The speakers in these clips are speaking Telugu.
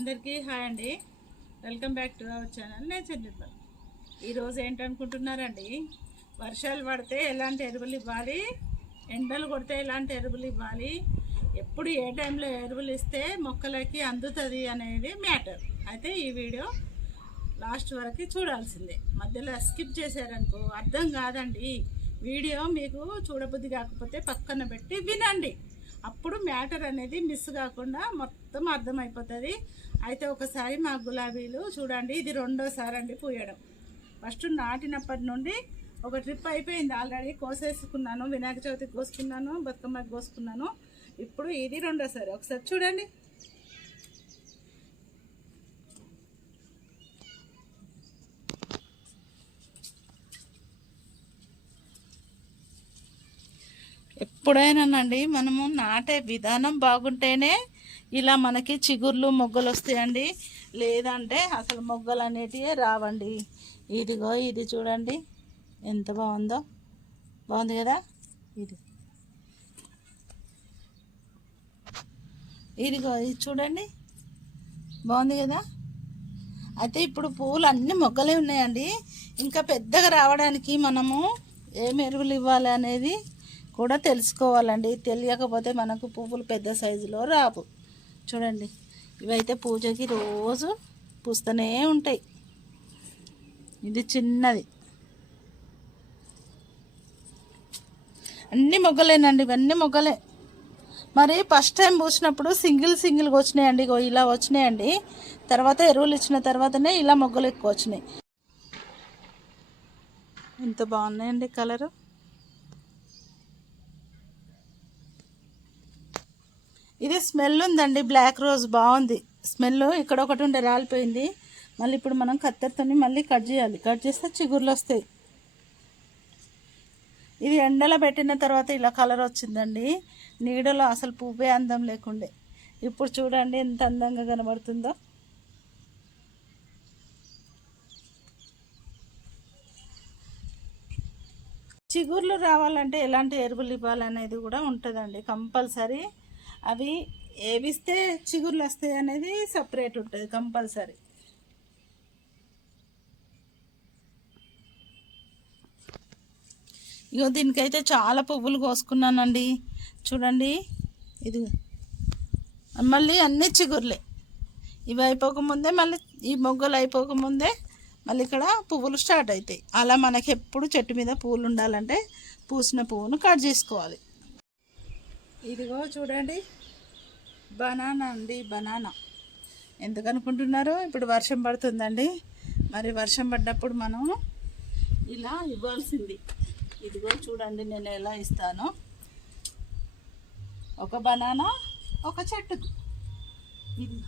అందరికీ హాయ్ అండి. Welcome back to our channel నేను చంద్రబాబు ఈరోజు ఏంటనుకుంటున్నారండి? వర్షాలు పడితే ఎలాంటి ఎరువులు ఇవ్వాలి? ఎండలు కొడితే ఎలాంటి ఎరువులు ఇవ్వాలి? ఎప్పుడు ఏ టైంలో ఎరువులు ఇస్తే మొక్కలకి అందుతుంది అనేది మ్యాటర్. అయితే ఈ వీడియో లాస్ట్ వరకు చూడాల్సిందే. మధ్యలో స్కిప్ చేశారనుకో అర్థం కాదండి. వీడియో మీకు చూడబుద్ధి కాకపోతే పక్కన పెట్టి వినండి. అప్పుడు మ్యాటర్ అనేది మిస్ కాకుండా మొత్తం అర్థమైపోతుంది. అయితే ఒకసారి మా గులాబీలు చూడండి ఇది రెండోసారి అండి పూయడం. ఫస్ట్ నాటినప్పటి నుండి ఒక ట్రిప్ అయిపోయింది ఆల్రెడీ కోసేసుకున్నాను వినాయక చవితికి కోసుకున్నాను బతుకమ్మకి కోసుకున్నాను. ఇప్పుడు ఇది రెండోసారి. ఒకసారి చూడండి. ఎప్పుడైనానండి మనము నాటే విధానం బాగుంటేనే ఇలా మనకి చిగుర్లు మొగ్గలు వస్తాయండి లేదంటే అసలు మొగ్గలు అనేటివి రావండి. ఇదిగో ఇది చూడండి. ఎంత బాగుందో. బాగుంది కదా? ఇది. ఇదిగో ఇది చూడండి. బాగుంది కదా? అయితే ఇప్పుడు పువ్వులు అన్ని మొగ్గలే ఉన్నాయండి. ఇంకా పెద్దగా రావడానికి మనము ఏం ఎరువులు ఇవ్వాలి అనేది కూడా తెలుసుకోవాలండి. తెలియకపోతే మనకు పువ్వులు పెద్ద సైజులో రావు. చూడండి. ఇవైతే పూజకి రోజు పూస్తూనే ఉంటాయి. ఇది చిన్నది. అన్ని మొగ్గలేనండి. ఇవన్నీ మొగ్గలే. మరి ఫస్ట్ టైం పూసినప్పుడు సింగిల్ సింగిల్గా వచ్చినాయండి. ఇగో ఇలా వచ్చినాయండి. తర్వాత ఎరువులు ఇచ్చిన తర్వాతనే ఇలా మొగ్గలు ఎక్కువ వచ్చినాయి. ఎంత బాగున్నాయండి కలరు? ఇది స్మెల్ ఉందండి బ్లాక్ రోజ్ బాగుంది. స్మెల్ ఇక్కడ ఒకటి ఉండే రాలిపోయింది. మళ్ళీ ఇప్పుడు మనం కత్తెరతో మళ్ళీ కట్ చేయాలి. కట్ చేస్తే చిగుర్లు వస్తాయి. ఇది ఎండలో పెట్టిన తర్వాత ఇలా కలర్ వచ్చిందండి. నీడలో అసలు పువ్వే అందం లేకుండే. ఇప్పుడు చూడండి ఎంత అందంగా కనబడుతుందో. చిగుర్లు రావాలంటే ఎలాంటి ఎరువులు ఇవ్వాలనేది కూడా ఉంటుందండి. కంపల్సరీ అవి ఏవిస్తే చిగుర్లు వస్తాయి అనేది సపరేట్ ఉంటుంది కంపల్సరీ ఇగో దీనికైతే చాలా పువ్వులు కోసుకున్నానండి. చూడండి ఇది మళ్ళీ అన్ని చిగుర్లే. ఇవి అయిపోకముందే మళ్ళీ ఈ మొగ్గలు అయిపోకముందే మళ్ళీ ఇక్కడ పువ్వులు స్టార్ట్ అవుతాయి అలా మనకి ఎప్పుడు చెట్టు మీద పువ్వులు ఉండాలంటే పూసిన పువ్వును కట్ చేసుకోవాలి. ఇదిగో చూడండి. బనానా అండి బనానా. ఎందుకనుకుంటున్నారు? ఇప్పుడు వర్షం పడుతుందండి. మరి వర్షం పడ్డప్పుడు మనం ఇలా ఇవ్వాల్సింది. ఇదిగో చూడండి నేను ఎలా ఇస్తాను. ఒక బనానా ఒక చెట్టుకు ఇది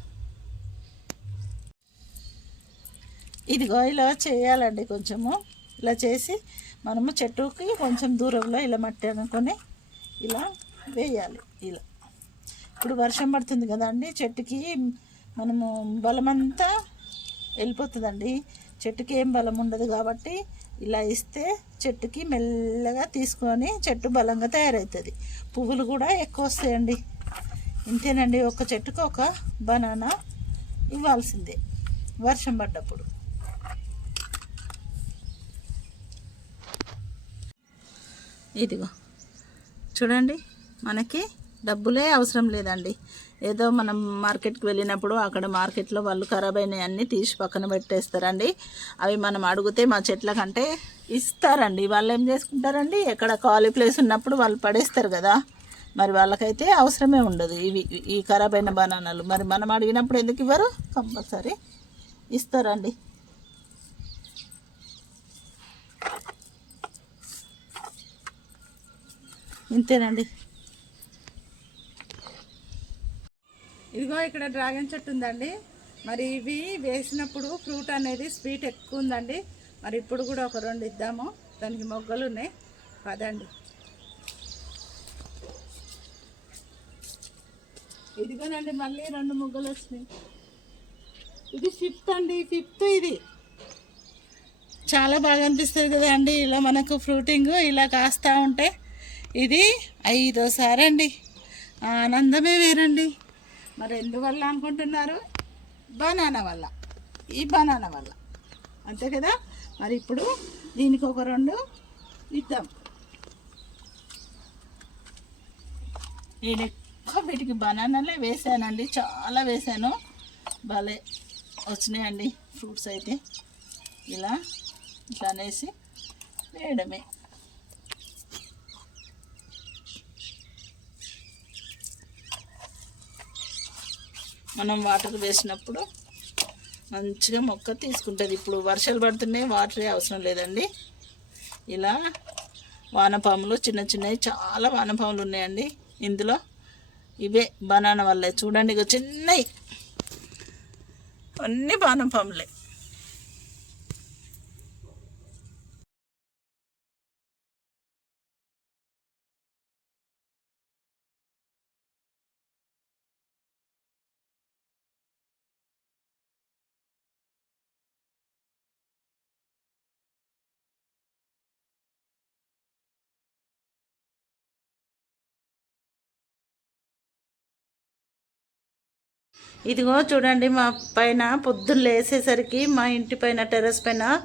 ఇదిగో ఇలా చేయాలండి కొంచెము. ఇలా చేసి మనము చెట్టుకి కొంచెం దూరంలో ఇలా మట్టి అనుకొని ఇలా వేయాలి ఇలా. ఇప్పుడు వర్షం పడుతుంది కదండి చెట్టుకి మనము బలమంతా వెళ్ళిపోతుందండి. చెట్టుకి ఏం బలం ఉండదు కాబట్టి ఇలా ఇస్తే చెట్టుకి మెల్లగా తీసుకొని చెట్టు బలంగా తయారవుతుంది. పువ్వులు కూడా ఎక్కువ వస్తాయండి. ఇంతేనండి ఒక చెట్టుకు ఒక బనానా ఇవ్వాల్సిందే వర్షం పడ్డప్పుడు. ఇదిగో. చూడండి మనకి డబ్బులే అవసరం లేదండి. ఏదో మనం మార్కెట్కి వెళ్ళినప్పుడు అక్కడ మార్కెట్లో వాళ్ళు ఖరాబ్ అయినవి అన్నీ తీసి పక్కన పెట్టేస్తారండి. అవి మనం అడిగితే మా చెట్ల కంటే ఇస్తారండి. వాళ్ళు ఏం చేసుకుంటారండి? ఎక్కడ ఖాళీ ప్లేస్ ఉన్నప్పుడు వాళ్ళు పడేస్తారు కదా. మరి వాళ్ళకైతే అవసరమే ఉండదు. ఇవి ఈ ఖరాబ్ అయిన బనానాలు. మరి మనం అడిగినప్పుడు ఎందుకు ఇవ్వరు? కంపల్సరీ ఇస్తారండి. ఇంతేనండి. ఇదిగో ఇక్కడ డ్రాగన్ చెట్టు ఉందండి. మరి ఇవి వేసినప్పుడు ఫ్రూట్ అనేది స్వీట్ ఎక్కువ ఉందండి. మరి ఇప్పుడు కూడా ఒక రెండు ఇద్దాము. దానికి మొగ్గలు ఉన్నాయి. పదండి. ఇదిగోనండి మళ్ళీ రెండు మొగ్గలు వచ్చినాయి. ఇది ఫిఫ్త్ అండి ఫిఫ్త్ ఇది. చాలా బాగా అనిపిస్తుంది కదా అండి ఇలా మనకు ఫ్రూటింగ్ ఇలా కాస్తూ ఉంటే. ఇది ఐదోసారి అండి. ఆనందమే వేరండి. మరి ఎందువల్ల అనుకుంటున్నారు? బనానా వల్ల. ఈ బనానా వల్ల. అంతే కదా? మరి ఇప్పుడు దీనికి ఒక రెండు ఇద్దాం. నేను ఎక్కువ వీటికి బనానాలే వేసానండి. చాలా వేసాను. భలే వచ్చినాయండి ఫ్రూట్స్ అయితే. ఇలా ఇట్లా అనేసి వేయడమే. మనం వాటర్ వేసినప్పుడు మంచిగా మొక్క తీసుకుంటుంది. ఇప్పుడు వర్షాలు పడుతున్నాయి వాటరే అవసరం లేదండి. ఇలా వానపాములు చిన్న చిన్నవి చాలా వానపాములు ఉన్నాయండి. ఇందులో ఇవే బనానా వల్లే. చూడండి ఇక చిన్నవి అన్నీ వానపాములే. ఇదిగో చూడండి మా పైన పొద్దున్న లేసేసరికి మా ఇంటి పైన టెర్రస్ పైన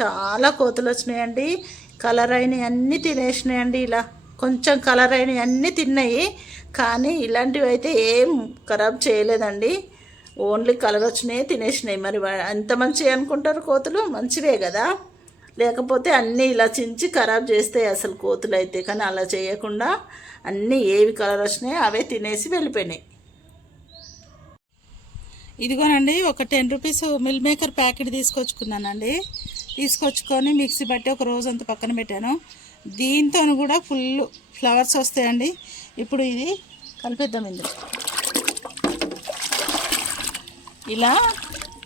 చాలా కోతులు వచ్చినాయండి. కలర్ అయినవి అన్నీ తినేసినాయండి ఇలా. కొంచెం కలర్ అయినవి అన్నీ తిన్నాయి. కానీ ఇలాంటివి అయితే ఏం ఖరాబ్ చేయలేదండి. ఓన్లీ కలర్ వచ్చినాయి తినేసినాయి. మరి ఎంత మంచివి అనుకుంటారు కోతులు? మంచివే కదా. లేకపోతే అన్నీ ఇలా చించి ఖరాబ్ చేస్తాయి అసలు కోతులు అయితే. కానీ అలా చేయకుండా అన్నీ ఏవి కలర్ వచ్చినాయి అవే తినేసి వెళ్ళిపోయినాయి. ఇదిగోనండి ఒక ten rupees meal maker packet తీసుకొచ్చుకున్నానండి. తీసుకొచ్చుకొని మిక్సీ బట్టి ఒక రోజు అంత పక్కన పెట్టాను. దీంతో కూడా ఫుల్ ఫ్లవర్స్ వస్తాయండి. ఇప్పుడు ఇది కలిపేద్దాం ఇందులో. ఇలా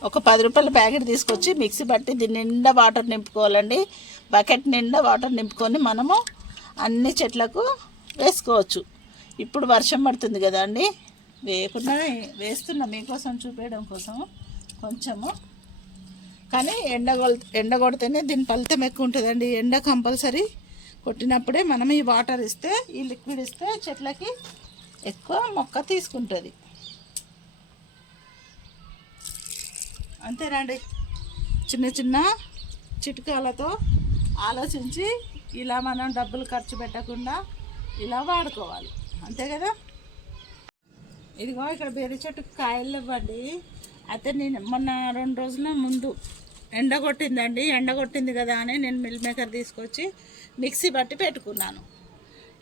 ఒక పది రూపాయల ప్యాకెట్ తీసుకొచ్చి మిక్సీ బట్టి దీని నిండా వాటర్ నింపుకోవాలండి. బకెట్ నిండా వాటర్ నింపుకొని మనము అన్ని చెట్లకు వేసుకోవచ్చు. ఇప్పుడు వర్షం పడుతుంది కదా వేయకుండా వేస్తున్నా మీకోసం చూపించడం కోసం కొంచెము. కానీ ఎండ కొల్ ఎండ కొడితేనే దీని ఫలితం ఎక్కువ ఉంటుందండి. ఎండ కంపల్సరీ కొట్టినప్పుడే మనం ఈ వాటర్ ఇస్తే ఈ లిక్విడ్ ఇస్తే చెట్లకి ఎక్కువ మొక్క తీసుకుంటుంది. అంతేనండి. చిన్న చిన్న చిట్కాలతో ఆలోచించి ఇలా మనం డబ్బులు ఖర్చు పెట్టకుండా ఇలా వాడుకోవాలి. అంతే కదా? ఇదిగో ఇక్కడ బెర్రీ చెట్టుకు కాయలు ఇవ్వండి అయితే నేను మొన్న రెండు రోజుల ముందు ఎండ కొట్టిందండి. ఎండ కొట్టింది కదా అని నేను మిల్ మేకర్ తీసుకొచ్చి మిక్సీ బట్టి పెట్టుకున్నాను.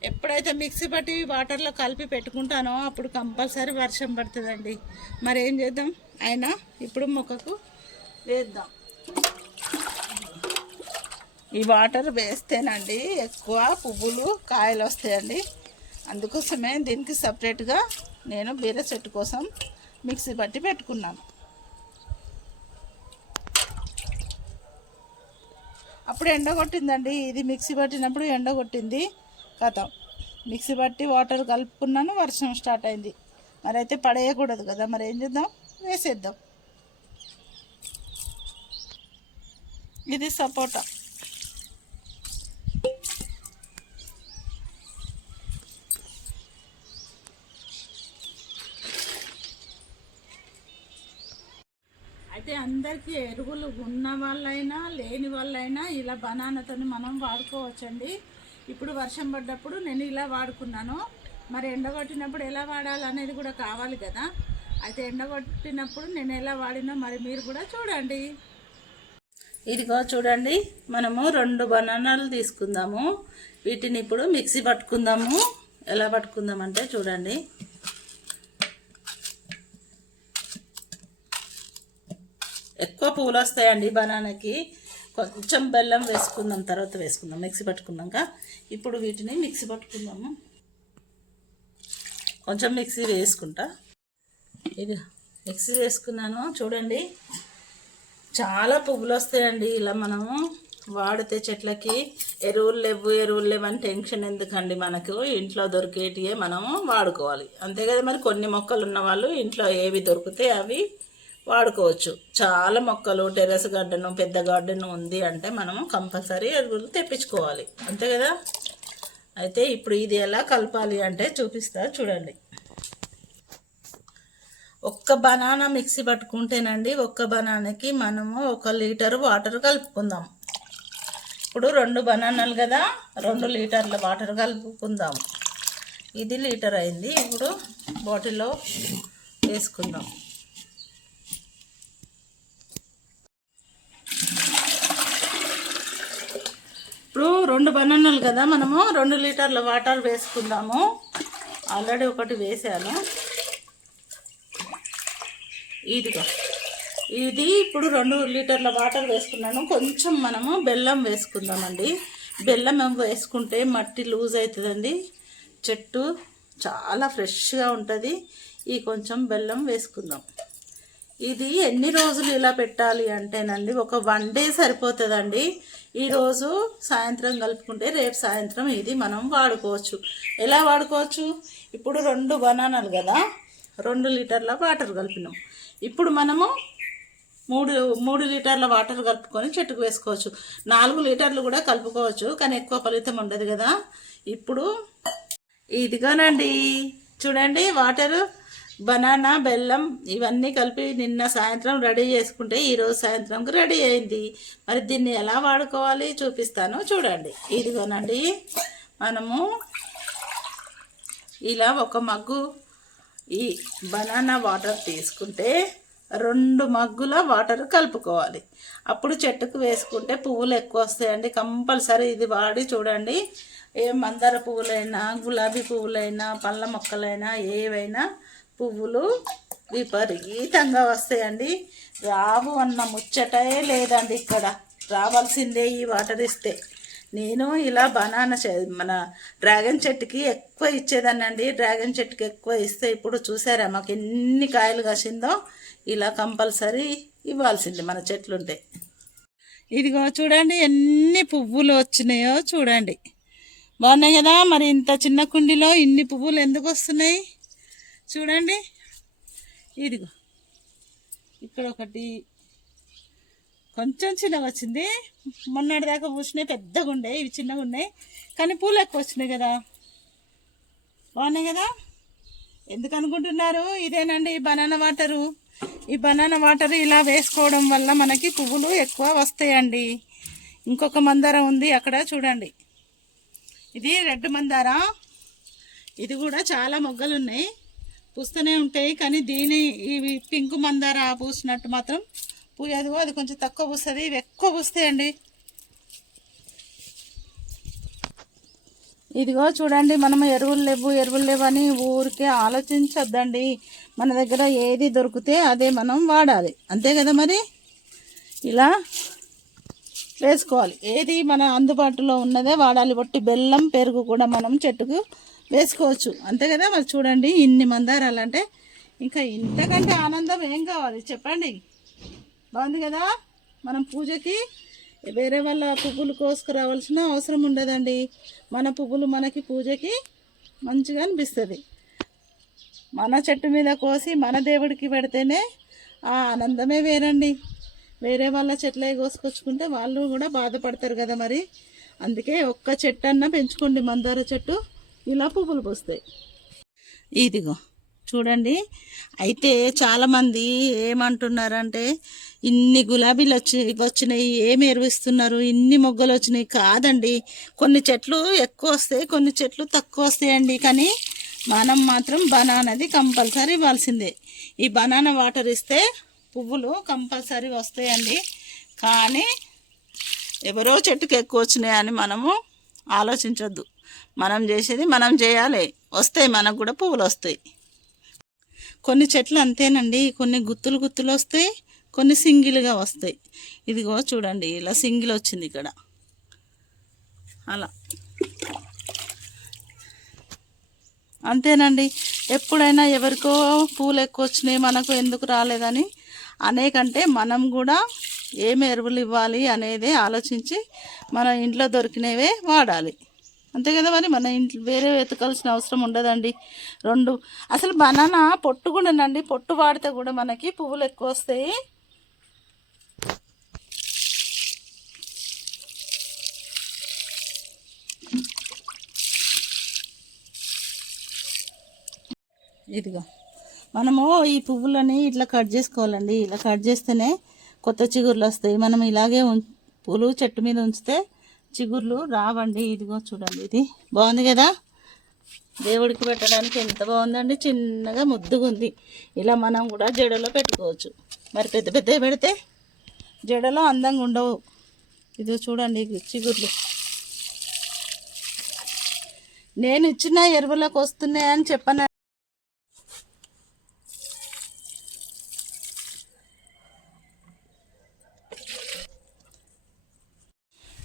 ఎప్పుడైతే మిక్సీ పట్టి వాటర్లో కలిపి పెట్టుకుంటానో అప్పుడు కంపల్సరీ వర్షం పడుతుందండి. మరి ఏం చేద్దాం? అయినా ఇప్పుడు మొక్కకు వేద్దాం. ఈ వాటర్ వేస్తేనండి ఎక్కువ పువ్వులు కాయలు వస్తాయండి. అందుకోసమే దీనికి సపరేట్గా నేను బీర చెట్టు కోసం మిక్సీ పట్టి పెట్టుకున్నాను. అప్పుడు ఎండ కొట్టిందండి. ఇది మిక్సీ పట్టినప్పుడు ఎండ కొట్టింది కథం. మిక్సీ పట్టి వాటర్ కలుపుకున్నాను వర్షం స్టార్ట్ అయింది. మరి అయితే పడేయకూడదు కదా మరి ఏం చేద్దాం? వేసేద్దాం. ఇది సపోటా అయితే అందరికీ ఎరువులు ఉన్న వాళ్ళైనా లేని వాళ్ళైనా ఇలా బనానాతోని మనం వాడుకోవచ్చండి. ఇప్పుడు వర్షం పడ్డప్పుడు నేను ఇలా వాడుకున్నాను. మరి ఎండగొట్టినప్పుడు ఎలా వాడాలి అనేది కూడా కావాలి కదా. అయితే ఎండగొట్టినప్పుడు నేను ఎలా వాడినా మరి మీరు కూడా చూడండి. ఇదిగో చూడండి మనము రెండు బనానాలు తీసుకుందాము. వీటిని ఇప్పుడు మిక్సీ పట్టుకుందాము. ఎలా పట్టుకుందామంటే చూడండి. ఎక్కువ పూలు వస్తాయండి బనానాకి. కొంచెం బెల్లం వేసుకుందాం తర్వాత వేసుకుందాం మిక్సీ పట్టుకున్నాక. ఇప్పుడు వీటిని మిక్సీ పట్టుకుందాము. కొంచెం మిక్సీ వేసుకుంటా. ఇది మిక్సీ వేసుకున్నాను. చూడండి చాలా పువ్వులు వస్తాయండి ఇలా మనము వాడితే చెట్లకి. ఎరువులు లేవు ఎరువులు లేవు అని టెన్షన్ ఎందుకండి మనకు? ఇంట్లో దొరికేటివే మనము వాడుకోవాలి. అంతే కదా మరి కొన్ని మొక్కలు ఉన్న వాళ్ళు ఇంట్లో ఏవి దొరికితే అవి? వాడుకోవచ్చు. చాలా మొక్కలు టెర్రస్ గార్డెను పెద్ద గార్డెన్ ఉంది అంటే మనము కంపల్సరీ ఎరువులు తెప్పించుకోవాలి. అంతే కదా? అయితే ఇప్పుడు ఇది ఎలా కలపాలి అంటే చూపిస్తా చూడండి. ఒక్క బనానా మిక్సీ పట్టుకుంటేనండి ఒక్క బనానాకి మనము ఒక లీటర్ వాటర్ కలుపుకుందాం. ఇప్పుడు రెండు బనానాలు కదా? రెండు లీటర్ల వాటర్ కలుపుకుందాం. ఇది లీటర్ అయింది. ఇప్పుడు బాటిల్లో వేసుకుందాం. ఇప్పుడు రెండు బనానాలు కదా మనము రెండు లీటర్ల వాటర్ వేసుకుందాము. ఆల్రెడీ ఒకటి వేసాను. ఇదిగో. ఇది ఇప్పుడు రెండు లీటర్ల వాటర్ వేసుకున్నాను. కొంచెం మనము బెల్లం వేసుకుందామండి. బెల్లం వేసుకుంటే మట్టి లూజ్ అవుతుందండి. చెట్టు చాలా ఫ్రెష్గా ఉంటుంది. ఈ కొంచెం బెల్లం వేసుకుందాం. ఇది ఎన్ని రోజులు ఇలా పెట్టాలి అంటేనండి ఒక వన్ డే సరిపోతుందండి. ఈరోజు సాయంత్రం కలుపుకుంటే రేపు సాయంత్రం ఇది మనం వాడుకోవచ్చు. ఎలా వాడుకోవచ్చు? ఇప్పుడు రెండు బనానాలు కదా రెండు లీటర్ల వాటర్ కలిపినాం. ఇప్పుడు మనము మూడు మూడు లీటర్ల వాటర్ కలుపుకొని చెట్టుకు వేసుకోవచ్చు. నాలుగు లీటర్లు కూడా కలుపుకోవచ్చు కానీ ఎక్కువ ఫలితం ఉండదు కదా. ఇప్పుడు ఇదిగోనండి చూడండి వాటరు బనానా బెల్లం ఇవన్నీ కలిపి నిన్న సాయంత్రం రెడీ చేసుకుంటే ఈరోజు సాయంత్రంకి రెడీ అయింది. మరి దీన్ని ఎలా వాడుకోవాలి చూపిస్తాను చూడండి. ఇదిగోనండి మనము ఇలా ఒక మగ్గు ఈ బనానా వాటర్ తీసుకుంటే రెండు మగ్గుల వాటర్ కలుపుకోవాలి. అప్పుడు చెట్టుకు వేసుకుంటే పువ్వులు ఎక్కువ వస్తాయండి. కంపల్సరీ ఇది వాడి చూడండి. ఏ మందార పువ్వులైనా గులాబీ పువ్వులైనా పళ్ళ మొక్కలైనా ఏవైనా పువ్వులు విపరీతంగా వస్తాయండి. రావు అన్న ముచ్చటే లేదండి ఇక్కడ. రావాల్సిందే ఈ వాటర్ ఇస్తే. నేను ఇలా బనానా మన డ్రాగన్ చెట్టుకి ఎక్కువ ఇచ్చేదానండి డ్రాగన్ చెట్టుకి ఎక్కువ ఇస్తే ఇప్పుడు చూసారా మాకు ఎన్ని కాయలు కాసిందో? ఇలా కంపల్సరీ ఇవ్వాల్సింది మన చెట్లుంటే. ఇదిగో చూడండి ఎన్ని పువ్వులు వచ్చినాయో చూడండి. బాగున్నాయి కదా మరి ఇంత చిన్న కుండీలో ఇన్ని పువ్వులు ఎందుకు వస్తున్నాయి? చూడండి. ఇదిగో. ఇక్కడ ఒకటి కొంచెం చిన్నగా వచ్చింది. మొన్నటి దాకా పూసినాయి పెద్దగా ఉండే ఇవి చిన్నగా ఉన్నాయి. కానీ పూలు ఎక్కువ వచ్చినాయి కదా. బాగున్నాయి కదా? ఎందుకు అనుకుంటున్నారు? ఇదేనండి బనానా వాటరు. ఈ బనానా వాటర్ ఇలా వేసుకోవడం వల్ల మనకి పువ్వులు ఎక్కువ వస్తాయండి. ఇంకొక మందార ఉంది అక్కడ చూడండి. ఇది రెడ్ మందార. ఇది కూడా చాలా మొగ్గలు ఉన్నాయి. పూస్తూనే ఉంటాయి కానీ దీని ఇవి పింక్ మందార పూసినట్టు మాత్రం పూయదు అది కొంచెం తక్కువ పూస్తుంది. ఇవి ఎక్కువ పూస్తాయండి. ఇదిగో చూడండి మనం ఎరువులు లేవు ఎరువులు లేవు అని ఊరికే ఆలోచించొద్దండి. మన దగ్గర ఏది దొరికితే అదే మనం వాడాలి. అంతే కదా మరి? ఇలా వేసుకోవాలి. ఏది మన అందుబాటులో ఉన్నదే వాడాలి. బట్టి బెల్లం పెరుగు కూడా మనం చెట్టుకు వేసుకోవచ్చు. అంతే కదా మరి చూడండి ఇన్ని మందారాలు అంటే. ఇంకా ఇంతకంటే ఆనందం ఏం కావాలి? చెప్పండి. బాగుంది కదా? మనం పూజకి వేరే వాళ్ళ పువ్వులు కోసుకురావాల్సిన అవసరం ఉండదండి. మన పువ్వులు మనకి పూజకి మంచిగా అనిపిస్తుంది. మన చెట్టు మీద కోసి మన దేవుడికి పెడితేనే ఆ ఆనందమే వేరండి. వేరే వాళ్ళ చెట్లే కోసుకొచ్చుకుంటే వాళ్ళు కూడా బాధపడతారు కదా మరి. అందుకే ఒక్క చెట్టు అన్నా పెంచుకోండి మందార చెట్టు. ఇలా పువ్వులు పూస్తాయి. ఇదిగో చూడండి. అయితే చాలామంది ఏమంటున్నారంటే ఇన్ని గులాబీలు వచ్చి వచ్చినాయి ఏమి ఎరువిస్తున్నారు? ఇన్ని మొగ్గలు వచ్చినాయి కాదండి. కొన్ని చెట్లు ఎక్కువ వస్తాయి కొన్ని చెట్లు తక్కువ వస్తాయండి. కానీ మనం మాత్రం బనానాది కంపల్సరీ ఇవ్వాల్సిందే. ఈ బనానా వాటర్ ఇస్తే పువ్వులు కంపల్సరీ వస్తాయండి. కానీ ఎవరో చెట్టుకు ఎక్కువ వచ్చినాయని మనము ఆలోచించొద్దు. మనం చేసేది మనం చేయాలి. వస్తాయి మనకు కూడా పువ్వులు వస్తాయి. కొన్ని చెట్లు అంతేనండి. కొన్ని గుత్తులు గుత్తులు వస్తాయి. కొన్ని సింగిల్గా వస్తాయి. ఇదిగో చూడండి ఇలా సింగిల్ వచ్చింది ఇక్కడ. అలా. అంతేనండి. ఎప్పుడైనా ఎవరికో పూలు ఎక్కువ వచ్చినాయి మనకు ఎందుకు రాలేదని అనేకంటే మనం కూడా ఏమి ఎరువులు ఇవ్వాలి అనేది ఆలోచించి మన ఇంట్లో దొరికినవే వాడాలి. అంతే కదా మరి మన ఇంట్లో వేరే వెతకాల్సిన అవసరం ఉండదండి. రెండు అసలు బనానా పొట్టు కూడానండి పొట్టు వాడితే కూడా మనకి పువ్వులు ఎక్కువ వస్తాయి. ఇదిగో మనము ఈ పువ్వులని ఇట్లా కట్ చేసుకోవాలండి. ఇలా కట్ చేస్తేనే కొత్త చిగుర్లు వస్తాయి. మనం ఇలాగే ఉం- పూలు చెట్టు మీద ఉంచితే చిగుర్లు రావండి. ఇదిగో చూడండి ఇది. బాగుంది కదా? దేవుడికి పెట్టడానికి ఎంత బాగుందండి. చిన్నగా ముద్దుగా ఉంది ఇలా మనం కూడా జడలో పెట్టుకోవచ్చు. మరి పెద్ద పెద్దవి పెడితే జడలో అందంగా ఉండవు. ఇదిగో చూడండి చిగుర్లు. నేను ఇచ్చిన ఎరువులకు వస్తున్నాయని చెప్పాను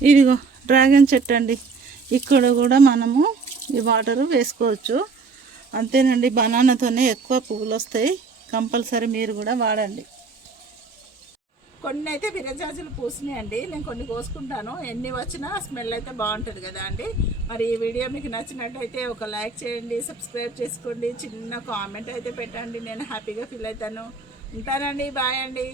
ఇదిగో డ్రాగన్ చెట్టు అండి. ఇక్కడ కూడా మనము ఈ వాటరు వేసుకోవచ్చు. అంతేనండి బనానాతోనే ఎక్కువ పువ్వులు వస్తాయి కంపల్సరీ మీరు కూడా వాడండి. కొన్ని అయితే విరజాజులు పూసినాయండి. నేను కొన్ని కోసుకుంటాను. ఎన్ని వచ్చినా స్మెల్ అయితే బాగుంటుంది కదా అండి. మరి ఈ వీడియో మీకు నచ్చినట్టయితే ఒక లైక్ చేయండి సబ్స్క్రైబ్ చేసుకోండి. చిన్న కామెంట్ అయితే పెట్టండి. నేను హ్యాపీగా ఫీల్ అవుతాను. ఉంటానండి. బాయ్ అండి.